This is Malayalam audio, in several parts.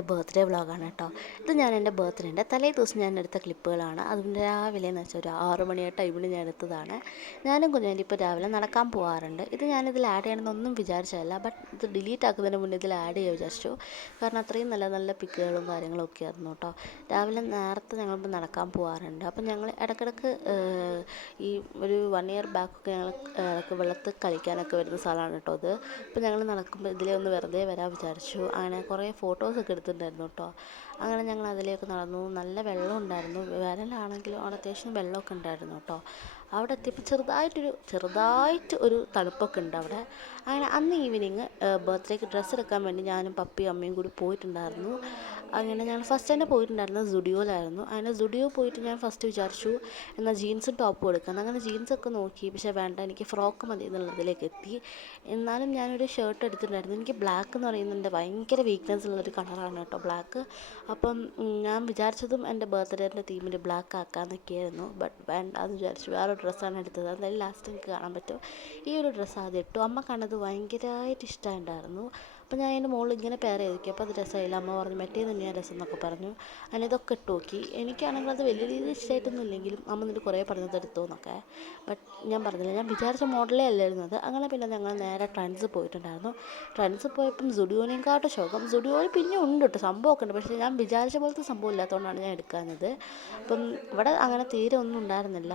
എൻ്റെ ബർത്ത്ഡേ വ്ളോഗാണ് കേട്ടോ. ഇത് ഞാൻ എൻ്റെ ബർത്ത്ഡേൻ്റെ തലേ ദിവസം ഞാൻ എടുത്ത ക്ലിപ്പുകളാണ്. അതിൻ്റെ രാവിലെ എന്ന് വെച്ചാൽ ഒരു 6 മണി ടൈമിന് ഞാൻ എടുത്തതാണ്. ഞാനും കുഞ്ഞാലും ഇപ്പോൾ രാവിലെ നടക്കാൻ പോകാറുണ്ട്. ഇത് ഞാനിതിൽ ആഡ് ചെയ്യണമെന്നൊന്നും വിചാരിച്ചതല്ല, ബട്ട് ഇത് ഡിലീറ്റ് ആക്കുന്നതിന് മുന്നേ ഇതിൽ ആഡ് ചെയ്യാൻ വിചാരിച്ചു. കാരണം അത്രയും നല്ല നല്ല പിക്കുകളും കാര്യങ്ങളും ഒക്കെ ആയിരുന്നു കേട്ടോ. രാവിലെ നേരത്തെ ഞങ്ങളിപ്പോൾ നടക്കാൻ പോകാറുണ്ട്. അപ്പം ഞങ്ങൾ ഇടയ്ക്കിടയ്ക്ക് ഈ ഒരു 1 ഇയർ ബാക്കൊക്കെ ഞങ്ങൾ ഇടയ്ക്ക് വെള്ളത്തിൽ കളിക്കാനൊക്കെ വരുന്ന സ്ഥലമാണ് കേട്ടോ ഇത്. അപ്പോൾ ഞങ്ങൾ നടക്കുമ്പോൾ ഇതിലേ ഒന്ന് വെറുതെ വരാൻ വിചാരിച്ചു. അങ്ങനെ കുറേ ഫോട്ടോസൊക്കെ എടുത്തിട്ടുണ്ടായിരുന്നു കേട്ടോ. അങ്ങനെ ഞങ്ങൾ അതിലേക്ക് നടന്നു. നല്ല വെള്ളം ഉണ്ടായിരുന്നു. വേനലാണെങ്കിലും അവിടെ അത്യാവശ്യം വെള്ളമൊക്കെ ഉണ്ടായിരുന്നു കേട്ടോ. അവിടെ എത്തിയപ്പോൾ ചെറുതായിട്ട് ഒരു തണുപ്പൊക്കെ ഉണ്ട് അവിടെ. അങ്ങനെ അന്ന് ഈവനിങ് ബർത്ത്ഡേക്ക് ഡ്രസ്സ് എടുക്കാൻ വേണ്ടി ഞാനും പപ്പിയും അമ്മയും കൂടി പോയിട്ടുണ്ടായിരുന്നു. അങ്ങനെ ഞാൻ ഫസ്റ്റ് തന്നെ പോയിട്ടുണ്ടായിരുന്നത് സുഡിയോയിലായിരുന്നു. അങ്ങനെ സുഡിയോ പോയിട്ട് ഞാൻ ഫസ്റ്റ് വിചാരിച്ചു എന്നാൽ ജീൻസും ടോപ്പും എടുക്കണം. അങ്ങനെ ജീൻസൊക്കെ നോക്കി, പക്ഷേ വേണ്ട, എനിക്ക് ഫ്രോക്ക് മതി എന്നുള്ളതിലേക്ക് എത്തി. എന്നാലും ഞാനൊരു ഷർട്ട് എടുത്തിട്ടുണ്ടായിരുന്നു. എനിക്ക് ബ്ലാക്ക് എന്ന് പറയുന്നത് എൻ്റെ ഭയങ്കര വീക്ക്നെസ് ഉള്ളൊരു കളറാണ് കേട്ടോ ബ്ലാക്ക്. അപ്പം ഞാൻ വിചാരിച്ചതും എൻ്റെ ബർത്ത്ഡേൻ്റെ തീമിൽ ബ്ലാക്ക് ആക്കാമെന്നൊക്കെയായിരുന്നു. ബട്ട് വേണ്ട എന്ന് വിചാരിച്ചു. വേറെ ഡ്രസ്സാണ് എടുത്തത്. എന്തായാലും ലാസ്റ്റ് എനിക്ക് കാണാൻ പറ്റും. ഈ ഒരു ഡ്രസ്സ് ആദ്യം ഇട്ടു. അമ്മ കണ്ടത് ഭയങ്കരമായിട്ട് ഇഷ്ടമുണ്ടായിരുന്നു. അപ്പോൾ ഞാൻ അതിൻ്റെ മുകളിൽ ഇങ്ങനെ പെയർ ചെയ്ത് നോക്കി. അപ്പോൾ അത് രസമായില്ല. അമ്മ പറഞ്ഞു മറ്റേ തന്നെയാണ് രസം എന്നൊക്കെ പറഞ്ഞു. അങ്ങനെ ഇതൊക്കെ ഇട്ട് നോക്കി. എനിക്കാണെങ്കിൽ അത് വലിയ രീതിയിൽ ഇഷ്ടമായിട്ടൊന്നും ഇല്ലെങ്കിലും അമ്മ എന്നിട്ട് കുറേ പറഞ്ഞത് എടുത്തു എന്നൊക്കെ. ബട്ട് ഞാൻ പറഞ്ഞില്ല, ഞാൻ വിചാരിച്ച മോഡലേ അല്ലായിരുന്നു അത്. അങ്ങനെ പിന്നെ ഞങ്ങൾ നേരെ ട്രെൻഡ്സ് പോയിട്ടുണ്ടായിരുന്നു. ട്രെൻഡ്സ് പോയപ്പം സുഡിയോനെക്കാട്ടും ശോകം. സുഡിയോയിൽ പിന്നെ ഉണ്ട് കേട്ടോ, സംഭവമൊക്കെ ഉണ്ട്. പക്ഷേ ഞാൻ വിചാരിച്ച പോലത്തെ സംഭവം ഇല്ലാത്തതുകൊണ്ടാണ് ഞാൻ എടുക്കാഞ്ഞത്. അപ്പം ഇവിടെ അങ്ങനെ തീരെ ഒന്നും ഉണ്ടായിരുന്നില്ല.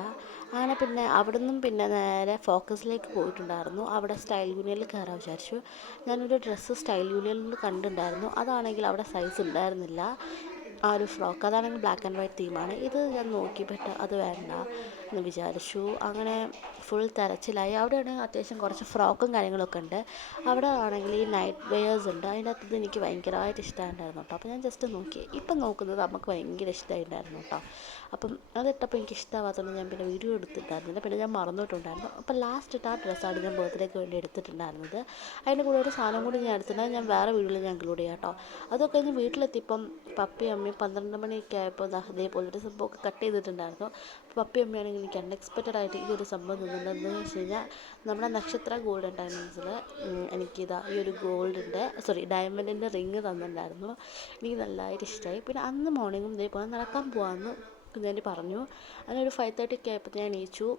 അങ്ങനെ പിന്നെ അവിടെ നിന്നും പിന്നെ നേരെ ഫോക്കസിലേക്ക് പോയിട്ടുണ്ടായിരുന്നു. അവിടെ സ്റ്റൈൽ യൂണിയനിൽ കയറാൻ വിചാരിച്ചു. ഞാനൊരു ഡ്രസ്സ് സ്റ്റൈൽ യൂണിയനിൽ കണ്ടിട്ടുണ്ടായിരുന്നു. അതാണെങ്കിൽ അവിടെ സൈസ് ഉണ്ടായിരുന്നില്ല. ആ ഒരു ഫ്രോക്ക് അതാണെങ്കിൽ ബ്ലാക്ക് ആൻഡ് വൈറ്റ് തീമാണ്. ഇത് ഞാൻ നോക്കിയപ്പോൾ അത് വേണ്ട എന്ന് വിചാരിച്ചു. അങ്ങനെ ഫുൾ തിരച്ചിലായി. അവിടെയാണെങ്കിൽ അത്യാവശ്യം കുറച്ച് ഫ്രോക്കും കാര്യങ്ങളൊക്കെ ഉണ്ട്. അവിടെ ആണെങ്കിൽ ഈ നൈറ്റ് വെയേഴ്സ് ഉണ്ട്. അതിൻ്റെ അകത്ത് എനിക്ക് ഭയങ്കരമായിട്ട് ഇഷ്ടമായിട്ടുണ്ടായിരുന്നു കേട്ടോ. അപ്പോൾ ഞാൻ ജസ്റ്റ് നോക്കി. ഇപ്പം നോക്കുന്നത് നമുക്ക് ഭയങ്കര ഇഷ്ടമായിട്ടുണ്ടായിരുന്നു കേട്ടോ. അപ്പം അതിട്ടപ്പോൾ എനിക്ക് ഇഷ്ടമാകാത്തതുകൊണ്ട് ഞാൻ പിന്നെ വീഡിയോ എടുത്തിട്ടുണ്ടായിരുന്നില്ല. പിന്നെ ഞാൻ മറന്നിട്ടുണ്ടായിരുന്നു. അപ്പോൾ ലാസ്റ്റ് ഇട്ട് ആ ഡ്രസ്സാണ് ഞാൻ ബർത്ത്ഡേക്ക് വേണ്ടി എടുത്തിട്ടുണ്ടായിരുന്നത്. അതിൻ്റെ കൂടെ ഒരു സാധനം കൂടി ഞാൻ എടുത്തിട്ടുണ്ടായിരുന്നു. ഞാൻ വേറെ വീഡിയോയിൽ ഞാൻ ഇൻക്ലൂഡ് ചെയ്യാം കേട്ടോ. അതൊക്കെ കഴിഞ്ഞ് വീട്ടിലെത്തിയപ്പം പപ്പയും അമ്മയും 12 മണിയൊക്കെ ആയപ്പോൾ ഇതേപോലൊരു സംഭവമൊക്കെ കട്ട് ചെയ്തിട്ടുണ്ടായിരുന്നു. പപ്പയും അമ്മയാണെങ്കിൽ എനിക്ക് അൺഎക്സ്പെക്റ്റഡ് ആയിട്ട് ഈ ഒരു സംഭവം തന്നിട്ടുണ്ടെന്ന് വെച്ച് കഴിഞ്ഞാൽ നമ്മുടെ നക്ഷത്ര ഗോൾഡൻ ഡയമണ്ട്സിൽ എനിക്കിതാ ഈ ഒരു ഡയമണ്ടിൻ്റെ റിങ് തന്നിട്ടുണ്ടായിരുന്നു. എനിക്ക് നല്ലതായിട്ട് ഇഷ്ടമായി. പിന്നെ അന്ന് മോർണിംഗും ഇതേപോലെ നടക്കാൻ പോകാമെന്ന് കുഞ്ഞാലി പറഞ്ഞു. അങ്ങനെ ഒരു 5:30 ഒക്കെ ആയപ്പോൾ ഞാൻ എണീച്ചു.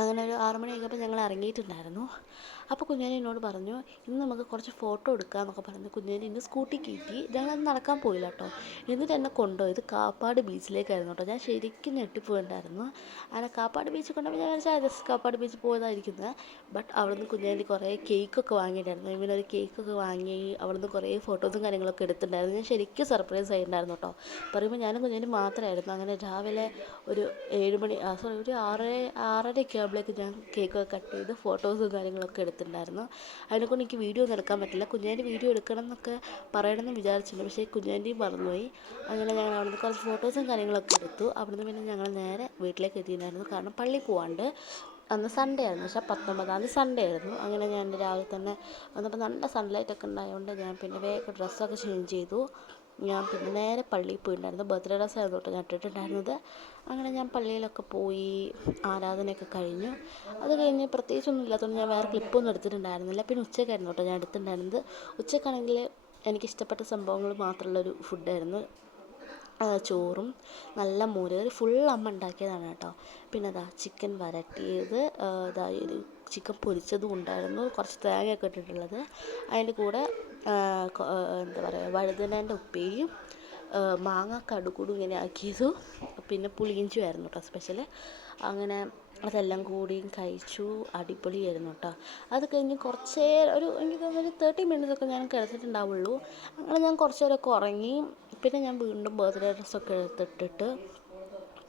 അങ്ങനെ ഒരു 6 മണി കഴിഞ്ഞപ്പോൾ ഞങ്ങൾ ഇറങ്ങിയിട്ടുണ്ടായിരുന്നു. അപ്പോൾ കുഞ്ഞാലി എന്നോട് പറഞ്ഞു ഇന്ന് നമുക്ക് കുറച്ച് ഫോട്ടോ എടുക്കാമെന്നൊക്കെ പറഞ്ഞു. കുഞ്ഞാലി ഇന്ന് സ്കൂട്ടി കയറ്റി. ഞങ്ങളത് നടക്കാൻ പോയില്ല കേട്ടോ. എന്നിട്ട് എന്നെ കൊണ്ടുപോയത് കാപ്പാട് ബീച്ചിലേക്കായിരുന്നു കേട്ടോ. ഞാൻ ശരിക്കും ഞെട്ടിപ്പോയിട്ടുണ്ടായിരുന്നു. അങ്ങനെ കാപ്പാട് ബീച്ചിൽ കൊണ്ടുപോയി ഞാൻ വിചാരിച്ചാൽ ജസ്റ്റ് കാപ്പാട് ബീച്ചിൽ പോയതായിരിക്കുന്നത്. ബട്ട് അവിടുന്ന് കുഞ്ഞാലി കുറേ കേക്കൊക്കെ വാങ്ങിയിട്ടുണ്ടായിരുന്നു. ഇങ്ങനെ ഒരു കേക്കൊക്കെ വാങ്ങി അവിടുന്ന് കുറേ ഫോട്ടോസും കാര്യങ്ങളൊക്കെ എടുത്തിട്ടുണ്ടായിരുന്നു. ഞാൻ ശരിക്കും സർപ്രൈസ് ആയിട്ടുണ്ടായിരുന്നു കേട്ടോ. പറയുമ്പോൾ ഞാനും കുഞ്ഞാലി മാത്രമായിരുന്നു. അങ്ങനെ രാവിലെ ഒരു 7 മണി ഒരു 6:30 ആകുമ്പോഴേക്ക് ഞാൻ കേക്കൊക്കെ കട്ട് ചെയ്ത് ഫോട്ടോസും കാര്യങ്ങളൊക്കെ എടുത്തിട്ടുണ്ടായിരുന്നു. അതിനെക്കൊണ്ട് എനിക്ക് വീഡിയോ ഒന്നും എടുക്കാൻ പറ്റില്ല. കുഞ്ഞാലി വീഡിയോ എടുക്കണം എന്നൊക്കെ പറയണമെന്ന് വിചാരിച്ചിട്ടുണ്ട്, പക്ഷേ കുഞ്ഞാലി മറന്നുപോയി. അങ്ങനെ ഞങ്ങൾ അവിടുന്ന് കുറച്ച് ഫോട്ടോസും കാര്യങ്ങളൊക്കെ എടുത്തു. അവിടുന്ന് പിന്നെ ഞങ്ങൾ നേരെ വീട്ടിലേക്ക് എത്തിയിട്ടുണ്ടായിരുന്നു. കാരണം പള്ളിയിൽ പോകാണ്ട്. അന്ന് സൺഡേ ആയിരുന്നു, പക്ഷേ 19-ാം തീയതി സൺഡേ ആയിരുന്നു. അങ്ങനെ ഞാൻ രാവിലെ തന്നെ വന്നപ്പോൾ നല്ല സൺലൈറ്റൊക്കെ ഉണ്ടായതുകൊണ്ട് ഞാൻ പിന്നെ വേഗം ഡ്രസ്സൊക്കെ ചേഞ്ച് ചെയ്തു. ഞാൻ പിന്നെ നേരെ പള്ളിയിൽ പോയിട്ടുണ്ടായിരുന്നു. ബർത്ത്ഡേ ഡ്രസ്സായിരുന്നു കേട്ടോ ഞാൻ ഇട്ടിട്ടുണ്ടായിരുന്നത്. അങ്ങനെ ഞാൻ പള്ളിയിലൊക്കെ പോയി ആരാധനയൊക്കെ കഴിഞ്ഞു. അത് കഴിഞ്ഞ് പ്രത്യേകിച്ചൊന്നും ഇല്ലാത്തതുകൊണ്ട് ഞാൻ വേറെ ക്ലിപ്പൊന്നും എടുത്തിട്ടുണ്ടായിരുന്നില്ല. പിന്നെ ഉച്ചയ്ക്കായിരുന്നു കേട്ടോ ഞാൻ എടുത്തിട്ടുണ്ടായിരുന്നത്. ഉച്ചയ്ക്കാണെങ്കിൽ എനിക്കിഷ്ടപ്പെട്ട സംഭവങ്ങൾ മാത്രമുള്ളൊരു ഫുഡായിരുന്നു. ചോറും നല്ല മോര് ഫുൾ അമ്മ ഉണ്ടാക്കിയതാണ് കേട്ടോ. പിന്നെ ചിക്കൻ വരട്ടിയത്, ഒരു ചിക്കൻ പൊരിച്ചതും ഉണ്ടായിരുന്നു. കുറച്ച് തേങ്ങയൊക്കെ ഇട്ടിട്ടുള്ളത്. അതിൻ്റെ കൂടെ എന്താ പറയുക, വഴുതനേൻ്റെ ഉപ്പേരിയും മാങ്ങ കടുകൂടും ഇങ്ങനെ ആക്കിയതും പിന്നെ പുളിയിഞ്ചിയുമായിരുന്നു കേട്ടോ സ്പെഷ്യൽ. അങ്ങനെ അതെല്ലാം കൂടിയും കഴിച്ചു. അടിപൊളിയായിരുന്നു കേട്ടോ. അത് കഴിഞ്ഞ് കുറച്ച് നേരം എനിക്ക് തോന്നുന്നു 30 മിനിറ്റൊക്കെ ഞാൻ കിടന്നിട്ടുണ്ടാവുള്ളൂ. അങ്ങനെ ഞാൻ കുറച്ച് നേരമൊക്കെ ഉറങ്ങി. പിന്നെ ഞാൻ വീണ്ടും ബർത്ത്ഡേ ഡ്രസ്സൊക്കെ എടുത്തിട്ടിട്ട്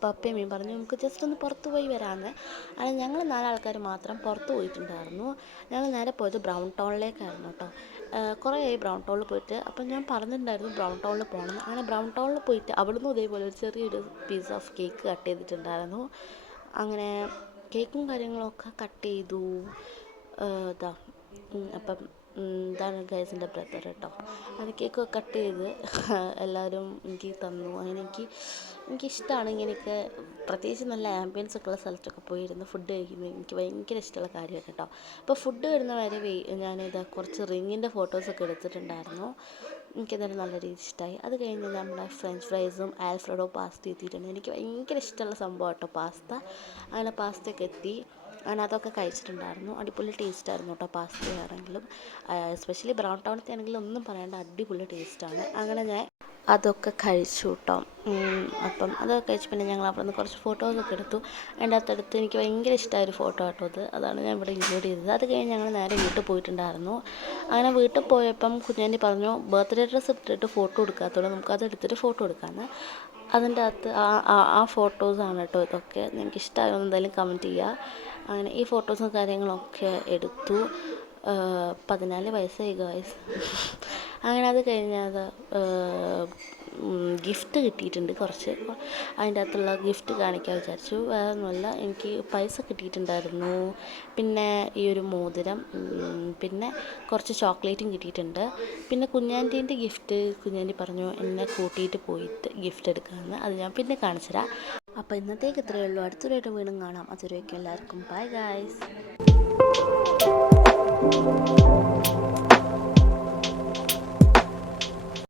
പപ്പയും അമ്മയും പറഞ്ഞു നമുക്ക് ജസ്റ്റ് ഒന്ന് പുറത്ത് പോയി വരാമെന്ന്. അങ്ങനെ ഞങ്ങൾ 4 ആൾക്കാർ മാത്രം പുറത്ത് പോയിട്ടുണ്ടായിരുന്നു. ഞങ്ങൾ നേരെ പോയത് ബ്രൗൺ ടൗണിലേക്കായിരുന്നു കേട്ടോ. കുറേ ആയി ബ്രൗൺ ടൗണിൽ പോയിട്ട്. അപ്പം ഞാൻ പറഞ്ഞിട്ടുണ്ടായിരുന്നു ബ്രൗൺ ടൗണിൽ പോകണമെന്ന്. അങ്ങനെ ബ്രൗൺ ടൗണിൽ പോയിട്ട് അവിടുന്ന് ഇതേപോലെ ഒരു ചെറിയൊരു പീസ് ഓഫ് കേക്ക് കട്ട് ചെയ്തിട്ടുണ്ടായിരുന്നു. അങ്ങനെ കേക്കും കാര്യങ്ങളൊക്കെ കട്ട് ചെയ്തു. അപ്പം ഇതാണ് ഗൈസിൻ്റെ ബ്രദർ കേട്ടോ. അങ്ങനെ കേക്കൊക്കെ കട്ട് ചെയ്ത് എല്ലാവരും എനിക്ക് തന്നു. അങ്ങനെ എനിക്കിഷ്ടമാണ് ഇങ്ങനെയൊക്കെ, പ്രത്യേകിച്ച് നല്ല ആംബിയൻസ് ഒക്കെ ഉള്ള സ്ഥലത്തൊക്കെ പോയിരുന്ന് ഫുഡ് കഴിക്കുന്നത് എനിക്ക് ഭയങ്കര ഇഷ്ടമുള്ള കാര്യമാണ് കേട്ടോ. അപ്പോൾ ഫുഡ് വരുന്ന വരെ ഞാനിത് കുറച്ച് റിങ്ങിൻ്റെ ഫോട്ടോസൊക്കെ എടുത്തിട്ടുണ്ടായിരുന്നു. എനിക്കതൊരു നല്ല രീതി ഇഷ്ടമായി. അത് കഴിഞ്ഞ് നമ്മുടെ ഫ്രഞ്ച് ഫ്രൈസും ആൽഫ്രഡോ പാസ്ത എത്തിയിട്ടുണ്ട്. എനിക്ക് ഭയങ്കര ഇഷ്ടമുള്ള സംഭവം കേട്ടോ പാസ്ത. അങ്ങനെ പാസ്തയൊക്കെ എത്തി. അങ്ങനെ അതൊക്കെ കഴിച്ചിട്ടുണ്ടായിരുന്നു. അടിപൊളി ടേസ്റ്റായിരുന്നു കേട്ടോ പാസ്തയാണെങ്കിലും. എസ്പെഷ്യലി ബ്രൗൺ ടൗണത്തെ ആണെങ്കിലും ഒന്നും പറയേണ്ട, അടിപൊളി ടേസ്റ്റാണ്. അങ്ങനെ ഞാൻ അതൊക്കെ കഴിച്ചു കേട്ടോ. അപ്പം അതൊക്കെ കഴിച്ച് പിന്നെ ഞങ്ങൾ അവിടെ നിന്ന് കുറച്ച് ഫോട്ടോസൊക്കെ എടുത്തു. അതിൻ്റെ അകത്തെടുത്ത് എനിക്ക് ഭയങ്കര ഇഷ്ടമായൊരു ഫോട്ടോ കേട്ടോ അത്. അതാണ് ഞാൻ ഇവിടെ ഇൻക്ലൂഡ് ചെയ്തത്. അത് കഴിഞ്ഞ് ഞങ്ങൾ നേരെ വീട്ടിൽ പോയിട്ടുണ്ടായിരുന്നു. അങ്ങനെ വീട്ടിൽ പോയപ്പം കുഞ്ഞാണ്ടി പറഞ്ഞു ബർത്ത്ഡേ ഡ്രസ്സ് ഇട്ടിട്ട് ഫോട്ടോ എടുക്കാത്തതുകൊണ്ട് നമുക്കത് എടുത്തിട്ട് ഫോട്ടോ എടുക്കാമെന്ന്. അതിൻ്റെ അകത്ത് ആ ഫോട്ടോസാണ് കേട്ടോ ഇതൊക്കെ. നിങ്ങൾക്ക് ഇഷ്ടമായോ എന്തായാലും കമൻറ്റ് ചെയ്യുക. അങ്ങനെ ഈ ഫോട്ടോസും കാര്യങ്ങളൊക്കെ എടുത്തു. 14 വയസ്സായി ഗായ്സ്. അങ്ങനെ അത് കഴിഞ്ഞത് ഗിഫ്റ്റ് കിട്ടിയിട്ടുണ്ട് കുറച്ച്. അതിൻ്റെ അകത്തുള്ള ഗിഫ്റ്റ് കാണിക്കാൻ വിചാരിച്ചു. വേറെ ഒന്നുമല്ല, എനിക്ക് പൈസ കിട്ടിയിട്ടുണ്ടായിരുന്നു, പിന്നെ ഈ ഒരു മോതിരം, പിന്നെ കുറച്ച് ചോക്ലേറ്റും കിട്ടിയിട്ടുണ്ട്. പിന്നെ കുഞ്ഞാൻ്റീൻ്റെ ഗിഫ്റ്റ് കുഞ്ഞാൻ്റി പറഞ്ഞു എന്നെ കൂട്ടിയിട്ട് പോയിട്ട് ഗിഫ്റ്റ് എടുക്കാമെന്ന്. അത് ഞാൻ പിന്നെ കാണിച്ചു തരാം. അപ്പോൾ ഇന്നത്തേക്ക് ഇത്രയേ ഉള്ളൂ. അടുത്തൊരു വീണ്ടും കാണാം. അതുവരേക്കും എല്ലാവർക്കും ബൈ ഗായ്സ്.